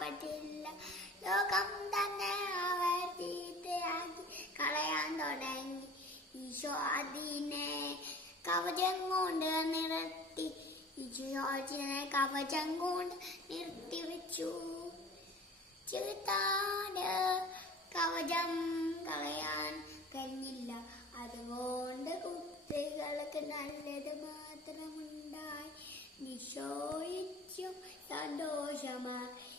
പറ്റില്ല. ലോകം തന്നെ അവർ ചീത്തയാക്കി കളയാൻ തുടങ്ങി. ഈശോ അതിനെ കവചം കൊണ്ട് നിർത്തി. ഈശോനെ കവചം കൊണ്ട് നിർത്തിവെച്ചു. ചെറുത്താന് കവചം കളയാൻ കഴിഞ്ഞില്ല. അതുകൊണ്ട് കുട്ടികൾക്ക് നല്ലത് മാത്രമുണ്ടായി. നിശോയിച്ചും സന്തോഷമായി.